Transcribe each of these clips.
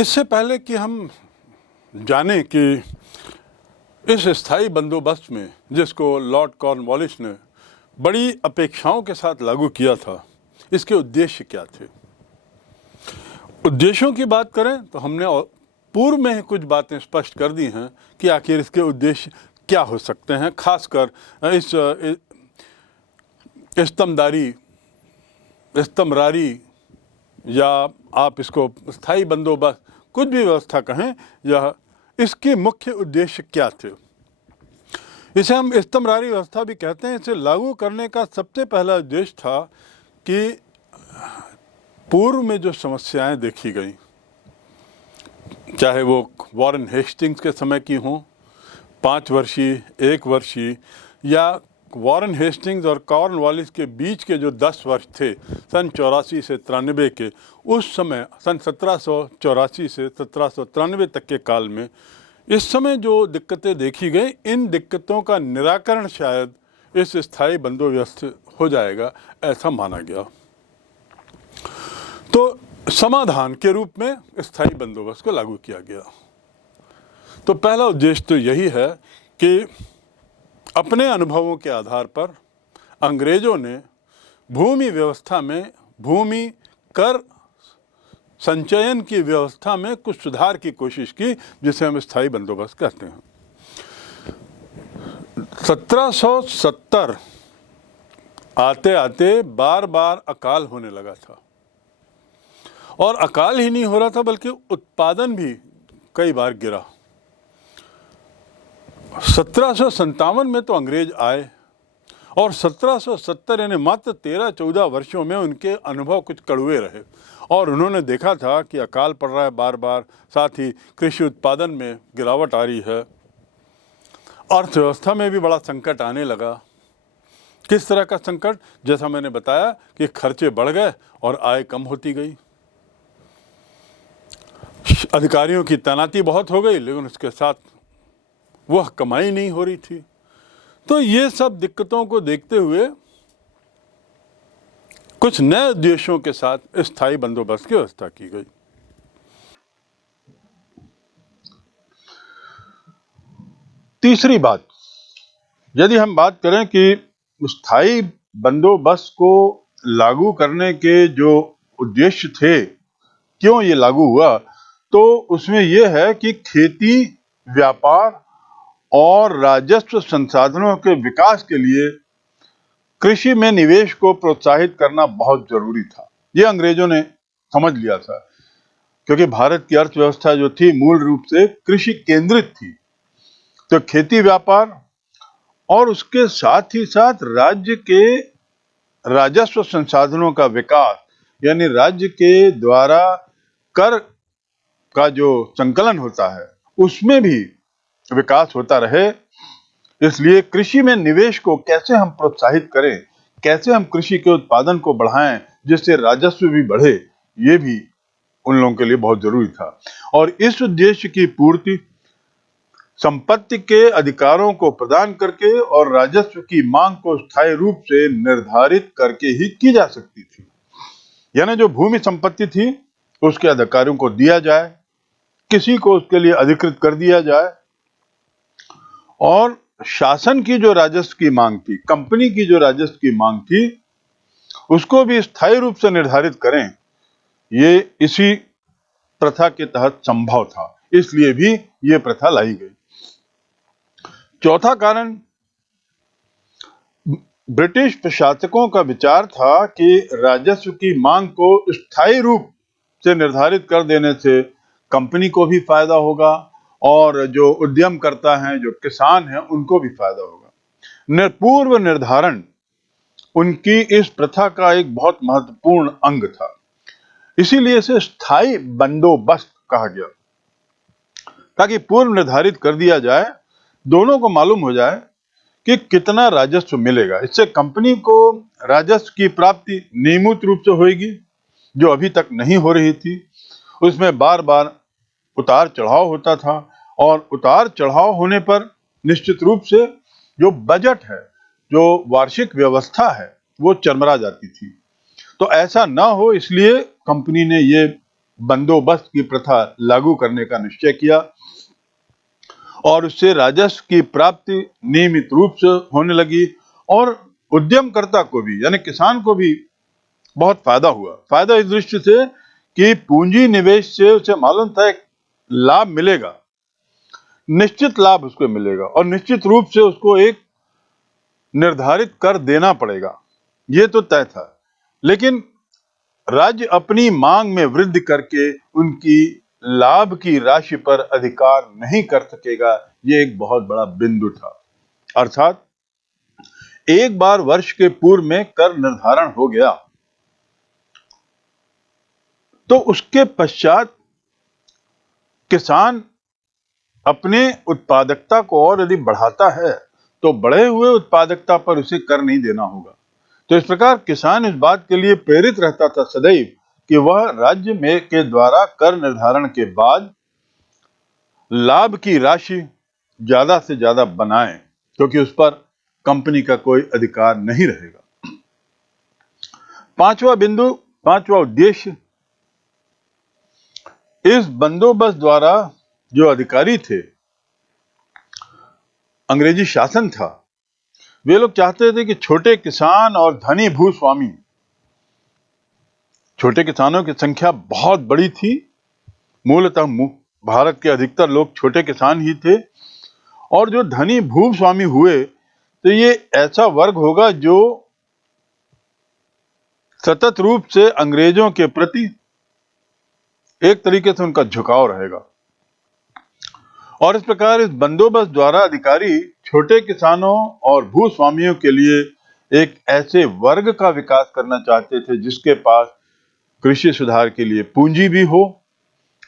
इससे पहले कि हम जाने कि इस स्थायी बंदोबस्त में, जिसको लॉर्ड कॉर्नवालिस ने बड़ी अपेक्षाओं के साथ लागू किया था, इसके उद्देश्य क्या थे। उद्देश्यों की बात करें तो हमने पूर्व में ही कुछ बातें स्पष्ट कर दी हैं कि आखिर इसके उद्देश्य क्या हो सकते हैं, खासकर इस स्तंभरारी या आप इसको स्थायी बंदोबस्त कुछ भी व्यवस्था कहें, यह इसके मुख्य उद्देश्य क्या थे। इसे हम स्तंभरारी व्यवस्था भी कहते हैं। इसे लागू करने का सबसे पहला उद्देश्य था कि पूर्व में जो समस्याएं देखी गई, चाहे वो वॉरेन हेस्टिंग्स के समय की हों, 5 वर्षीय, 1 वर्षीय, या वॉरेन हेस्टिंग्स और कॉर्नवालिस के बीच के जो 10 वर्ष थे सन 84 से 93 के, उस समय सन 1784 से 1793 तक के काल में इस समय जो दिक्कतें देखी गई, इन दिक्कतों का निराकरण शायद इस स्थायी बंदोबस्त हो जाएगा, ऐसा माना गया। तो समाधान के रूप में स्थायी बंदोबस्त को लागू किया गया। तो पहला उद्देश्य तो यही है कि अपने अनुभवों के आधार पर अंग्रेजों ने भूमि व्यवस्था में, भूमि कर संचयन की व्यवस्था में कुछ सुधार की कोशिश की, जिसे हम स्थायी बंदोबस्त कहते हैं। 1770 आते आते बार बार अकाल होने लगा था, और अकाल ही नहीं हो रहा था बल्कि उत्पादन भी कई बार गिरा। 1757 में तो अंग्रेज आए और 1770 यानी मात्र 13-14 वर्षों में उनके अनुभव कुछ कड़वे रहे, और उन्होंने देखा था कि अकाल पड़ रहा है बार बार, साथ ही कृषि उत्पादन में गिरावट आ रही है, अर्थव्यवस्था में भी बड़ा संकट आने लगा। किस तरह का संकट? जैसा मैंने बताया कि खर्चे बढ़ गए और आय कम होती गई, अधिकारियों की तैनाती बहुत हो गई, लेकिन उसके साथ वह कमाई नहीं हो रही थी। तो ये सब दिक्कतों को देखते हुए कुछ नए उद्देश्यों के साथ स्थायी बंदोबस्त की व्यवस्था की गई। तीसरी बात, यदि हम बात करें कि स्थायी बंदोबस्त को लागू करने के जो उद्देश्य थे, क्यों ये लागू हुआ, तो उसमें यह है कि खेती, व्यापार और राजस्व संसाधनों के विकास के लिए कृषि में निवेश को प्रोत्साहित करना बहुत जरूरी था। यह अंग्रेजों ने समझ लिया था, क्योंकि भारत की अर्थव्यवस्था जो थी मूल रूप से कृषि केंद्रित थी। तो खेती, व्यापार और उसके साथ ही साथ राज्य के राजस्व संसाधनों का विकास, यानी राज्य के द्वारा कर का जो संकलन होता है उसमें भी विकास होता रहे। इसलिए कृषि में निवेश को कैसे हम प्रोत्साहित करें, कैसे हम कृषि के उत्पादन को बढ़ाएं जिससे राजस्व भी बढ़े, ये भी उन लोगों के लिए बहुत जरूरी था। और इस उद्देश्य की पूर्ति संपत्ति के अधिकारों को प्रदान करके और राजस्व की मांग को स्थायी रूप से निर्धारित करके ही की जा सकती थी। यानी जो भूमि संपत्ति थी उसके अधिकारियों को दिया जाए, किसी को उसके लिए अधिकृत कर दिया जाए, और शासन की जो राजस्व की मांग थी, कंपनी की जो राजस्व की मांग थी, उसको भी स्थायी रूप से निर्धारित करें। ये इसी प्रथा के तहत संभव था, इसलिए भी ये प्रथा लाई गई। चौथा कारण, ब्रिटिश प्रशासकों का विचार था कि राजस्व की मांग को स्थायी रूप से निर्धारित कर देने से कंपनी को भी फायदा होगा और जो उद्यम करता है, जो किसान है, उनको भी फायदा होगा। पूर्व निर्धारण उनकी इस प्रथा का एक बहुत महत्वपूर्ण अंग था, इसीलिए इसे स्थायी बंदोबस्त कहा गया, ताकि पूर्व निर्धारित कर दिया जाए, दोनों को मालूम हो जाए कि कितना राजस्व मिलेगा। इससे कंपनी को राजस्व की प्राप्ति नियमित रूप से होगी, जो अभी तक नहीं हो रही थी। उसमें बार बार उतार चढ़ाव होता था, और उतार चढ़ाव होने पर निश्चित रूप से जो बजट है, जो वार्षिक व्यवस्था है, वो चरमरा जाती थी। तो ऐसा ना हो, इसलिए कंपनी ने ये बंदोबस्त की प्रथा लागू करने का निश्चय किया और उससे राजस्व की प्राप्ति नियमित रूप से होने लगी और उद्यमकर्ता को भी यानी किसान को भी बहुत फायदा हुआ। फायदा इस दृष्टि से कि पूंजी निवेश से उसे मालूम था एक लाभ मिलेगा, निश्चित लाभ उसको मिलेगा और निश्चित रूप से उसको एक निर्धारित कर देना पड़ेगा, ये तो तय था। लेकिन राज्य अपनी मांग में वृद्धि करके उनकी लाभ की राशि पर अधिकार नहीं कर सकेगा, ये एक बहुत बड़ा बिंदु था। अर्थात एक बार वर्ष के पूर्व में कर निर्धारण हो गया तो उसके पश्चात किसान अपने उत्पादकता को और यदि बढ़ाता है तो बढ़े हुए उत्पादकता पर उसे कर नहीं देना होगा। तो इस प्रकार किसान इस बात के लिए प्रेरित रहता था सदैव कि वह राज्य में के द्वारा कर निर्धारण के बाद लाभ की राशि ज्यादा से ज्यादा बनाए, क्योंकि उस पर कंपनी का कोई अधिकार नहीं रहेगा। पांचवा उद्देश्य, इस बंदोबस्त द्वारा जो अधिकारी थे, अंग्रेजी शासन था, वे लोग चाहते थे कि छोटे किसान और धनी भूस्वामी, छोटे किसानों की संख्या बहुत बड़ी थी, मूलतः भारत के अधिकतर लोग छोटे किसान ही थे, और जो धनी भूस्वामी हुए तो ये ऐसा वर्ग होगा जो सतत रूप से अंग्रेजों के प्रति एक तरीके से उनका झुकाव रहेगा। और इस प्रकार इस बंदोबस्त द्वारा अधिकारी छोटे किसानों और भूस्वामियों के लिए एक ऐसे वर्ग का विकास करना चाहते थे जिसके पास कृषि सुधार के लिए पूंजी भी हो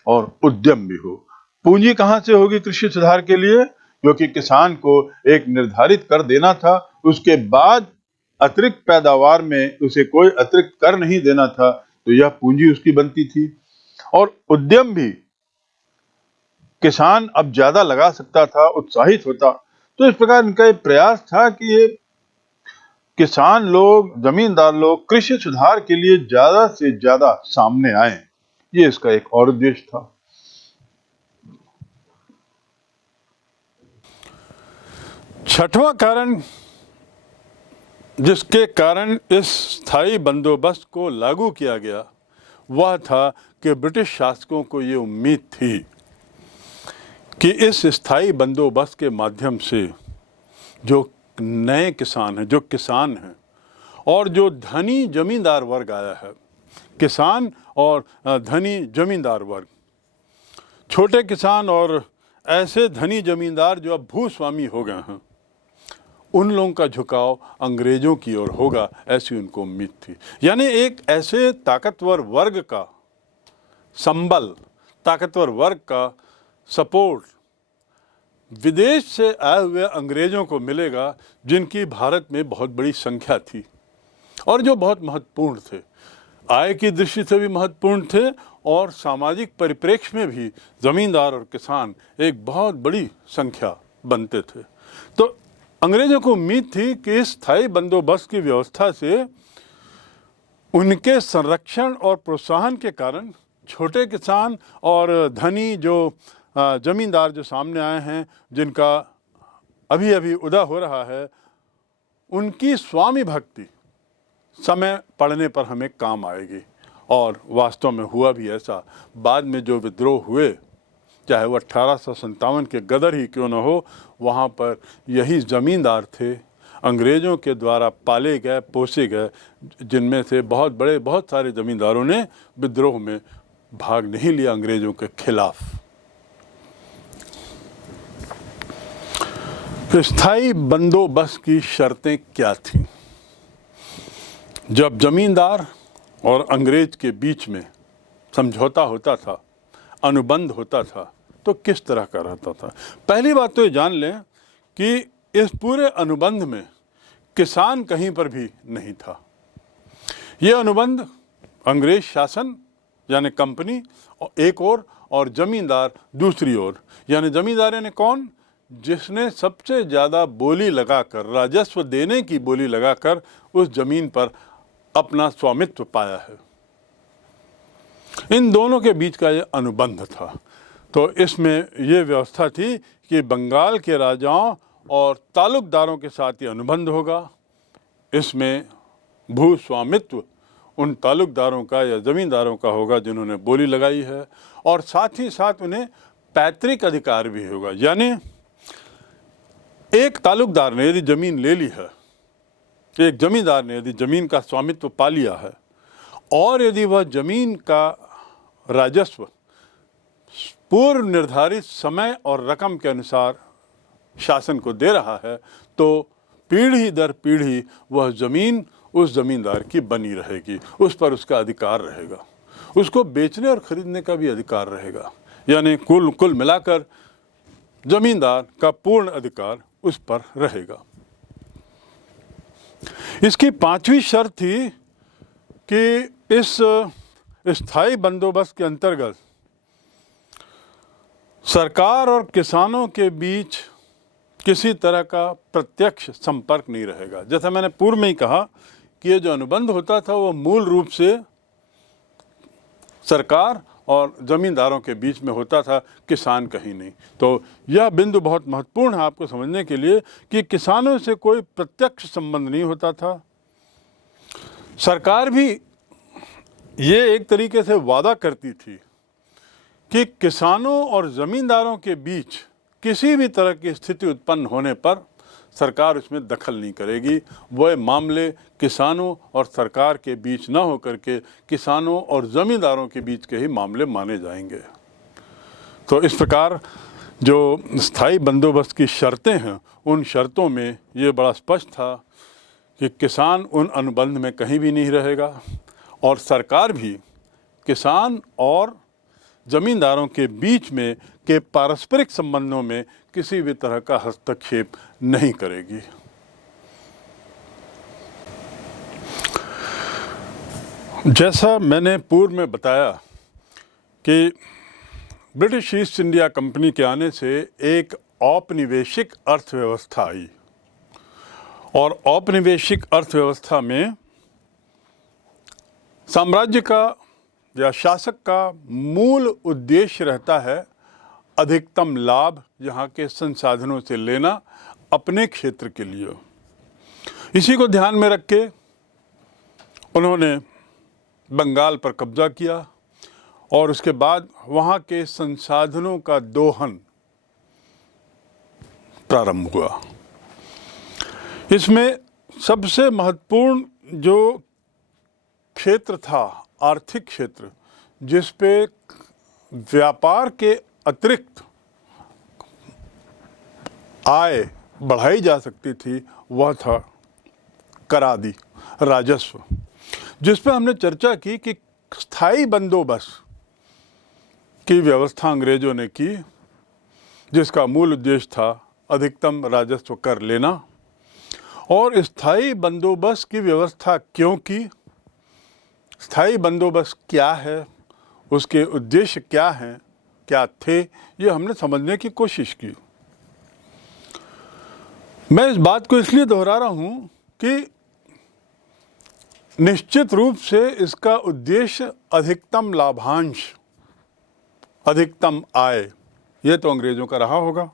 और उद्यम भी हो। पूंजी कहां से होगी कृषि सुधार के लिए? क्योंकि किसान को एक निर्धारित कर देना था, उसके बाद अतिरिक्त पैदावार में उसे कोई अतिरिक्त कर नहीं देना था, तो यह पूंजी उसकी बनती थी। और उद्यम भी किसान अब ज्यादा लगा सकता था, उत्साहित होता। तो इस प्रकार इनका एक प्रयास था कि ये किसान लोग, जमींदार लोग कृषि सुधार के लिए ज्यादा से ज्यादा सामने आए। ये इसका एक और उद्देश्य था। छठवां कारण जिसके कारण इस स्थायी बंदोबस्त को लागू किया गया वह था कि ब्रिटिश शासकों को ये उम्मीद थी कि इस स्थायी बंदोबस्त के माध्यम से जो नए किसान हैं, जो किसान हैं और जो धनी जमींदार वर्ग आया है, किसान और धनी जमींदार वर्ग, छोटे किसान और ऐसे धनी जमींदार जो अब भूस्वामी हो गए हैं, उन लोगों का झुकाव अंग्रेजों की ओर होगा, ऐसी उनको उम्मीद थी। यानी एक ऐसे ताकतवर वर्ग का संबल, ताकतवर वर्ग का सपोर्ट विदेश से आए हुए अंग्रेजों को मिलेगा जिनकी भारत में बहुत बड़ी संख्या थी और जो बहुत महत्वपूर्ण थे, आय की दृष्टि से भी महत्वपूर्ण थे और सामाजिक परिप्रेक्ष्य में भी जमींदार और किसान एक बहुत बड़ी संख्या बनते थे। तो अंग्रेजों को उम्मीद थी कि इस स्थायी बंदोबस्त की व्यवस्था से उनके संरक्षण और प्रोत्साहन के कारण छोटे किसान और धनी जो जमींदार जो सामने आए हैं, जिनका अभी अभी उदय हो रहा है, उनकी स्वामी भक्ति समय पड़ने पर हमें काम आएगी। और वास्तव में हुआ भी ऐसा। बाद में जो विद्रोह हुए, चाहे वो 1857 के गदर ही क्यों न हो, वहाँ पर यही ज़मींदार थे, अंग्रेज़ों के द्वारा पाले गए, पोसे गए, जिनमें से बहुत सारे ज़मींदारों ने विद्रोह में भाग नहीं लिया अंग्रेज़ों के खिलाफ। स्थायी बंदोबस्त की शर्तें क्या थीं? जब जमींदार और अंग्रेज के बीच में समझौता होता था, अनुबंध होता था, तो किस तरह का रहता था? पहली बात तो ये जान लें कि इस पूरे अनुबंध में किसान कहीं पर भी नहीं था। ये अनुबंध अंग्रेज शासन यानी कंपनी एक ओर और जमींदार दूसरी ओर, यानी जमींदार यानी कौन? जिसने सबसे ज़्यादा बोली लगाकर, राजस्व देने की बोली लगाकर उस जमीन पर अपना स्वामित्व पाया है। इन दोनों के बीच का ये अनुबंध था। तो इसमें ये व्यवस्था थी कि बंगाल के राजाओं और तालुकदारों के साथ ये अनुबंध होगा। इसमें भू स्वामित्व उन तालुकदारों का या ज़मींदारों का होगा जिन्होंने बोली लगाई है, और साथ ही साथ उन्हें पैतृक अधिकार भी होगा। यानी एक तालुकदार ने यदि ज़मीन ले ली है, एक ज़मींदार ने यदि ज़मीन का स्वामित्व पा लिया है और यदि वह ज़मीन का राजस्व पूर्व निर्धारित समय और रकम के अनुसार शासन को दे रहा है, तो पीढ़ी दर पीढ़ी वह ज़मीन उस ज़मींदार की बनी रहेगी, उस पर उसका अधिकार रहेगा, उसको बेचने और ख़रीदने का भी अधिकार रहेगा। यानी कुल मिलाकर ज़मींदार का पूर्ण अधिकार उस पर रहेगा। इसकी पांचवी शर्त थी कि इस स्थायी बंदोबस्त के अंतर्गत सरकार और किसानों के बीच किसी तरह का प्रत्यक्ष संपर्क नहीं रहेगा। जैसा मैंने पूर्व में ही कहा कि ये जो अनुबंध होता था वो मूल रूप से सरकार और ज़मींदारों के बीच में होता था, किसान कहीं नहीं। तो यह बिंदु बहुत महत्वपूर्ण है आपको समझने के लिए कि किसानों से कोई प्रत्यक्ष संबंध नहीं होता था। सरकार भी ये एक तरीके से वादा करती थी कि किसानों और ज़मींदारों के बीच किसी भी तरह की स्थिति उत्पन्न होने पर सरकार उसमें दखल नहीं करेगी। वह मामले किसानों और सरकार के बीच न होकर के किसानों और ज़मींदारों के बीच के ही मामले माने जाएंगे। तो इस प्रकार जो स्थायी बंदोबस्त की शर्तें हैं, उन शर्तों में ये बड़ा स्पष्ट था कि किसान उन अनुबंध में कहीं भी नहीं रहेगा और सरकार भी किसान और ज़मींदारों के बीच में के पारस्परिक संबंधों में किसी भी तरह का हस्तक्षेप नहीं करेगी। जैसा मैंने पूर्व में बताया कि ब्रिटिश ईस्ट इंडिया कंपनी के आने से एक औपनिवेशिक अर्थव्यवस्था आई और औपनिवेशिक अर्थव्यवस्था में साम्राज्य का या शासक का मूल उद्देश्य रहता है अधिकतम लाभ यहाँ के संसाधनों से लेना अपने क्षेत्र के लिए। इसी को ध्यान में रख के उन्होंने बंगाल पर कब्जा किया और उसके बाद वहाँ के संसाधनों का दोहन प्रारंभ हुआ। इसमें सबसे महत्वपूर्ण जो क्षेत्र था, आर्थिक क्षेत्र, जिस पे व्यापार के अतिरिक्त आय बढ़ाई जा सकती थी, वह था करादी, राजस्व, जिस पे हमने चर्चा की कि स्थायी बंदोबस्त की व्यवस्था अंग्रेजों ने की, जिसका मूल उद्देश्य था अधिकतम राजस्व कर लेना। और स्थायी बंदोबस्त की व्यवस्था क्यों की, स्थायी बंदोबस्त क्या है, उसके उद्देश्य क्या हैं, क्या थे, ये हमने समझने की कोशिश की। मैं इस बात को इसलिए दोहरा रहा हूं कि निश्चित रूप से इसका उद्देश्य अधिकतम लाभांश, अधिकतम आय, ये तो अंग्रेजों का रहा होगा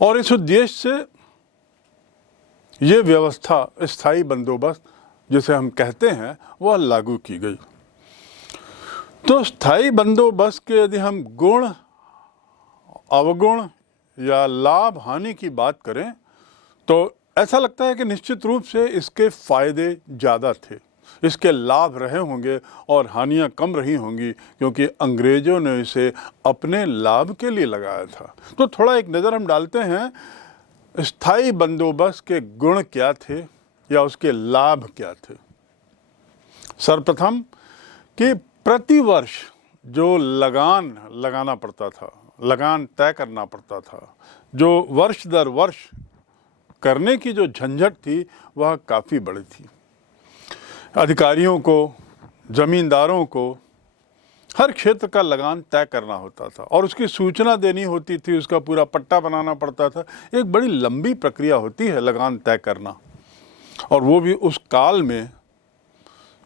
और इस उद्देश्य से ये व्यवस्था, स्थायी बंदोबस्त जिसे हम कहते हैं, वह लागू की गई। तो स्थायी बंदोबस्त के यदि हम गुण, अवगुण या लाभ हानि की बात करें तो ऐसा लगता है कि निश्चित रूप से इसके फायदे ज़्यादा थे, इसके लाभ रहे होंगे और हानियां कम रही होंगी, क्योंकि अंग्रेज़ों ने इसे अपने लाभ के लिए लगाया था। तो थोड़ा एक नज़र हम डालते हैं, स्थायी बंदोबस्त के गुण क्या थे या उसके लाभ क्या थे। सर्वप्रथम कि प्रतिवर्ष जो लगान लगाना पड़ता था, लगान तय करना पड़ता था, जो वर्ष दर वर्ष करने की जो झंझट थी वह काफ़ी बड़ी थी। अधिकारियों को, ज़मींदारों को हर क्षेत्र का लगान तय करना होता था और उसकी सूचना देनी होती थी, उसका पूरा पट्टा बनाना पड़ता था। एक बड़ी लंबी प्रक्रिया होती है लगान तय करना, और वो भी उस काल में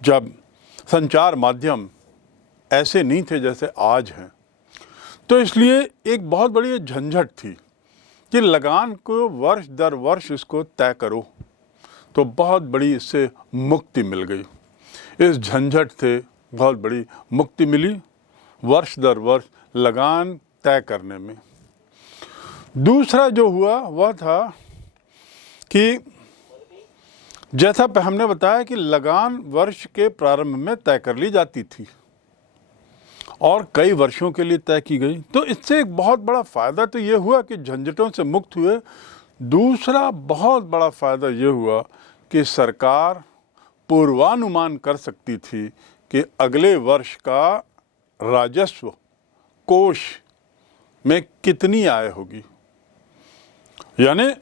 जब संचार माध्यम ऐसे नहीं थे जैसे आज हैं। तो इसलिए एक बहुत बड़ी झंझट थी कि लगान को वर्ष दर वर्ष इसको तय करो, तो बहुत बड़ी इससे मुक्ति मिल गई। इस झंझट से बहुत बड़ी मुक्ति मिली वर्ष दर वर्ष लगान तय करने में। दूसरा जो हुआ वह था कि जैसा हमने बताया कि लगान वर्ष के प्रारंभ में तय कर ली जाती थी और कई वर्षों के लिए तय की गई। तो इससे एक बहुत बड़ा फ़ायदा तो ये हुआ कि झंझटों से मुक्त हुए। दूसरा बहुत बड़ा फ़ायदा ये हुआ कि सरकार पूर्वानुमान कर सकती थी कि अगले वर्ष का राजस्व कोष में कितनी आय होगी। यानी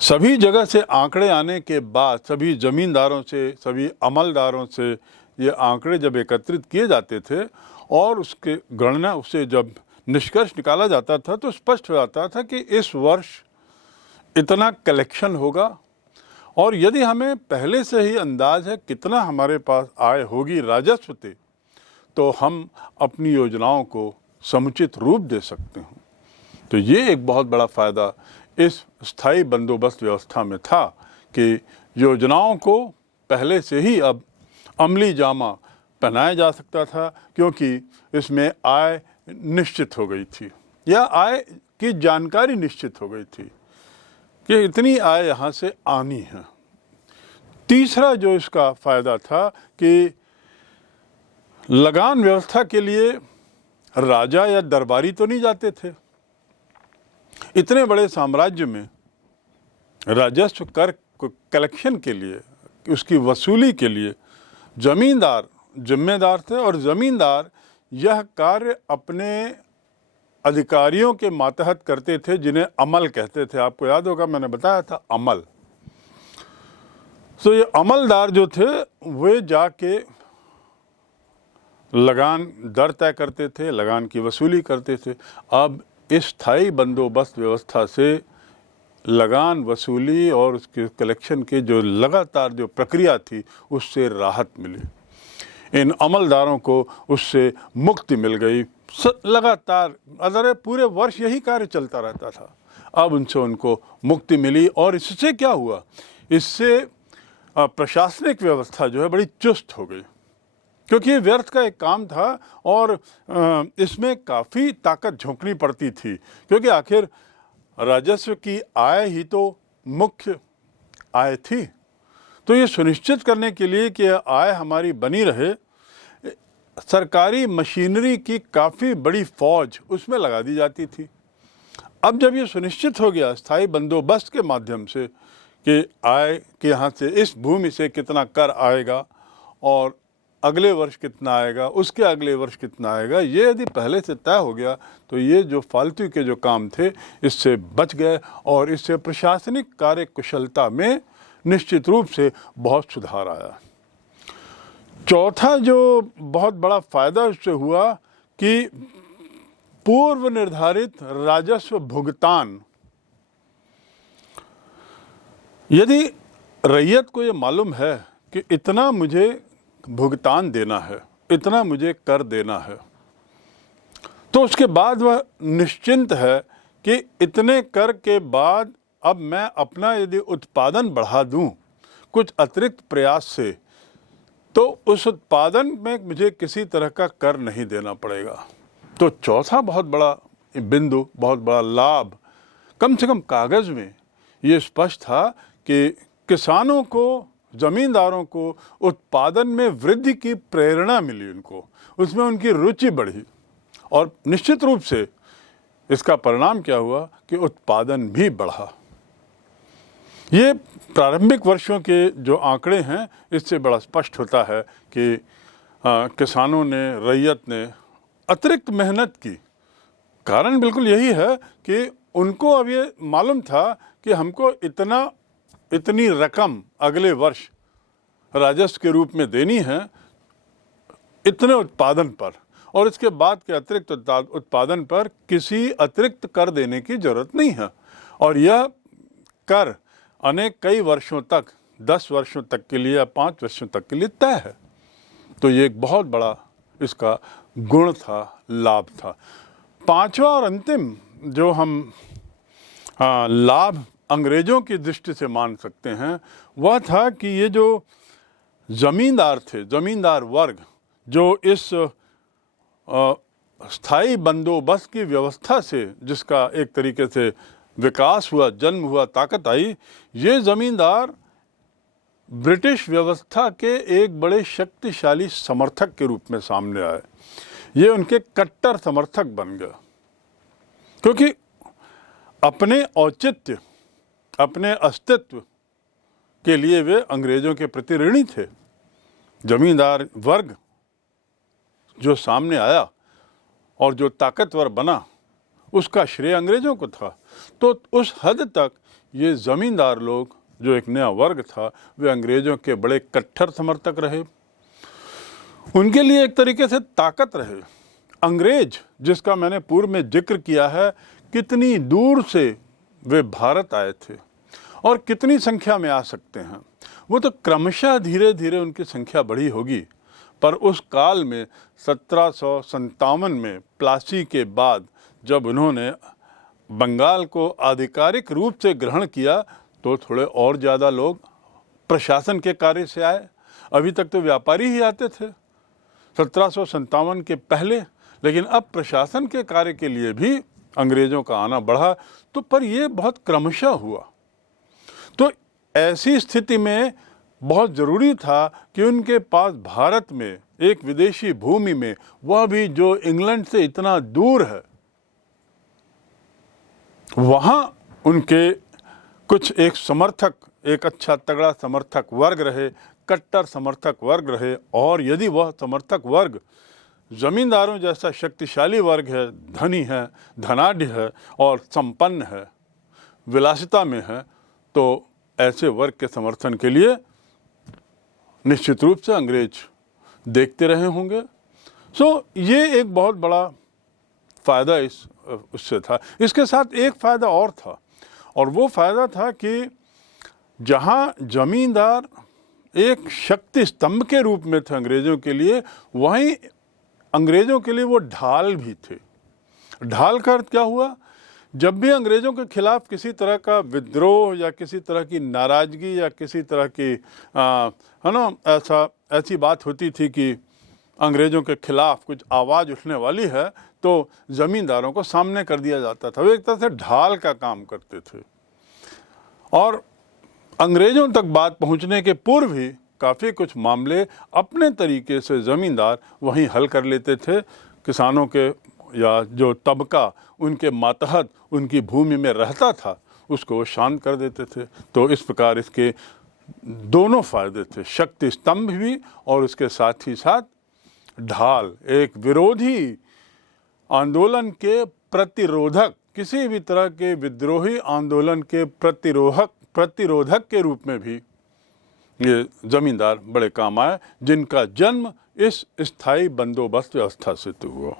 सभी जगह से आंकड़े आने के बाद सभी ज़मींदारों से, सभी अमलदारों से ये आंकड़े जब एकत्रित किए जाते थे और उसके गणना उससे जब निष्कर्ष निकाला जाता था तो स्पष्ट हो जाता था कि इस वर्ष इतना कलेक्शन होगा। और यदि हमें पहले से ही अंदाज है कितना हमारे पास आय होगी राजस्व से, तो हम अपनी योजनाओं को समुचित रूप दे सकते हैं। तो ये एक बहुत बड़ा फ़ायदा इस स्थायी बंदोबस्त व्यवस्था में था कि योजनाओं को पहले से ही अब अमली जामा पहनाया जा सकता था, क्योंकि इसमें आय निश्चित हो गई थी या आय की जानकारी निश्चित हो गई थी कि इतनी आय यहाँ से आनी है। तीसरा जो इसका फ़ायदा था कि लगान व्यवस्था के लिए राजा या दरबारी तो नहीं जाते थे। इतने बड़े साम्राज्य में राजस्व कर कलेक्शन के लिए, उसकी वसूली के लिए जमींदार जिम्मेदार थे और ज़मींदार यह कार्य अपने अधिकारियों के मातहत करते थे, जिन्हें अमल कहते थे। आपको याद होगा मैंने बताया था अमल। तो ये अमलदार जो थे वे जाके लगान दर तय करते थे, लगान की वसूली करते थे। अब इस स्थायी बंदोबस्त व्यवस्था से लगान वसूली और उसके कलेक्शन के जो लगातार जो प्रक्रिया थी उससे राहत मिली। इन अमलदारों को उससे मुक्ति मिल गई। लगातार अदर पूरे वर्ष यही कार्य चलता रहता था। अब उनसे उनको मुक्ति मिली और इससे क्या हुआ, इससे प्रशासनिक व्यवस्था जो है बड़ी चुस्त हो गई, क्योंकि ये व्यर्थ का एक काम था और इसमें काफ़ी ताकत झोंकनी पड़ती थी, क्योंकि आखिर राजस्व की आय ही तो मुख्य आय थी। तो ये सुनिश्चित करने के लिए कि आय हमारी बनी रहे, सरकारी मशीनरी की काफ़ी बड़ी फौज उसमें लगा दी जाती थी। अब जब ये सुनिश्चित हो गया स्थायी बंदोबस्त के माध्यम से कि आय के यहाँ से इस भूमि से कितना कर आएगा और अगले वर्ष कितना आएगा, उसके अगले वर्ष कितना आएगा, ये यदि पहले से तय हो गया तो ये जो फालतू के जो काम थे इससे बच गए और इससे प्रशासनिक कार्य कुशलता में निश्चित रूप से बहुत सुधार आया। चौथा जो बहुत बड़ा फ़ायदा इससे हुआ कि पूर्व निर्धारित राजस्व भुगतान, यदि रैयत को ये मालूम है कि इतना मुझे भुगतान देना है, इतना मुझे कर देना है, तो उसके बाद वह निश्चिंत है कि इतने कर के बाद अब मैं अपना यदि उत्पादन बढ़ा दूं कुछ अतिरिक्त प्रयास से, तो उस उत्पादन में मुझे किसी तरह का कर नहीं देना पड़ेगा। तो चौथा बहुत बड़ा बिंदु, बहुत बड़ा लाभ, कम से कम कागज़ में ये स्पष्ट था कि किसानों को, ज़मींदारों को उत्पादन में वृद्धि की प्रेरणा मिली, उनको उसमें उनकी रुचि बढ़ी और निश्चित रूप से इसका परिणाम क्या हुआ कि उत्पादन भी बढ़ा। ये प्रारंभिक वर्षों के जो आंकड़े हैं इससे बड़ा स्पष्ट होता है कि किसानों ने, रैयत ने अतिरिक्त मेहनत की। कारण बिल्कुल यही है कि उनको अब ये मालूम था कि हमको इतनी रकम अगले वर्ष राजस्व के रूप में देनी है इतने उत्पादन पर, और इसके बाद के अतिरिक्त उत्पादन पर किसी अतिरिक्त कर देने की जरूरत नहीं है। और यह कर कई वर्षों तक, 10 वर्षों तक के लिए या 5 वर्षों तक के लिए तय है। तो ये एक बहुत बड़ा इसका गुण था, लाभ था। पांचवा और अंतिम जो हम लाभ अंग्रेजों की दृष्टि से मान सकते हैं वह था कि ये जो जमींदार थे, जमींदार वर्ग, जो इस स्थायी बंदोबस्त की व्यवस्था से जिसका एक तरीके से विकास हुआ, जन्म हुआ, ताकत आई, ये जमींदार ब्रिटिश व्यवस्था के एक बड़े शक्तिशाली समर्थक के रूप में सामने आए। ये उनके कट्टर समर्थक बन गए, क्योंकि अपने औचित्य, अपने अस्तित्व के लिए वे अंग्रेजों के प्रति ऋणी थे। जमींदार वर्ग जो सामने आया और जो ताकतवर बना, उसका श्रेय अंग्रेजों को था। तो उस हद तक ये जमींदार लोग, जो एक नया वर्ग था, वे अंग्रेजों के बड़े कट्टर समर्थक रहे, उनके लिए एक तरीके से ताकत रहे। अंग्रेज, जिसका मैंने पूर्व में जिक्र किया है, कितनी दूर से वे भारत आए थे और कितनी संख्या में आ सकते हैं, वो तो क्रमशः धीरे धीरे उनकी संख्या बढ़ी होगी। पर उस काल में 1757 में प्लासी के बाद जब उन्होंने बंगाल को आधिकारिक रूप से ग्रहण किया, तो थोड़े और ज़्यादा लोग प्रशासन के कार्य से आए। अभी तक तो व्यापारी ही आते थे 1757 के पहले, लेकिन अब प्रशासन के कार्य के लिए भी अंग्रेजों का आना बढ़ा। तो पर यह बहुत क्रमशः हुआ। तो ऐसी स्थिति में बहुत ज़रूरी था कि उनके पास भारत में, एक विदेशी भूमि में, वह भी जो इंग्लैंड से इतना दूर है, वहाँ उनके कुछ एक समर्थक, एक अच्छा तगड़ा समर्थक वर्ग रहे, कट्टर समर्थक वर्ग रहे। और यदि वह समर्थक वर्ग जमींदारों जैसा शक्तिशाली वर्ग है, धनी है, धनाढ्य है और संपन्न है, विलासिता में है, तो ऐसे वर्ग के समर्थन के लिए निश्चित रूप से अंग्रेज देखते रहे होंगे। ये एक बहुत बड़ा फ़ायदा उससे था। इसके साथ एक फ़ायदा और था, और वो फ़ायदा था कि जहाँ जमींदार एक शक्ति स्तंभ के रूप में थे अंग्रेज़ों के लिए, वहीं अंग्रेज़ों के लिए वो ढाल भी थे। ढाल का अर्थ क्या हुआ? जब भी अंग्रेज़ों के खिलाफ किसी तरह का विद्रोह या किसी तरह की नाराज़गी या किसी तरह की है ना, ऐसी बात होती थी कि अंग्रेज़ों के खिलाफ कुछ आवाज़ उठने वाली है, तो ज़मींदारों को सामने कर दिया जाता था। वो एक तरह से ढाल का काम करते थे, और अंग्रेज़ों तक बात पहुंचने के पूर्व ही काफ़ी कुछ मामले अपने तरीके से ज़मींदार वहीं हल कर लेते थे। किसानों के या जो तबका उनके मातहत उनकी भूमि में रहता था, उसको शांत कर देते थे। तो इस प्रकार इसके दोनों फ़ायदे थे, शक्ति स्तंभ भी और उसके साथ ही साथ ढाल, एक विरोधी आंदोलन के प्रतिरोधक, किसी भी तरह के विद्रोही आंदोलन के प्रतिरोधक के रूप में भी ये ज़मींदार बड़े काम आए, जिनका जन्म इस स्थायी बंदोबस्त व्यवस्था से तो हुआ।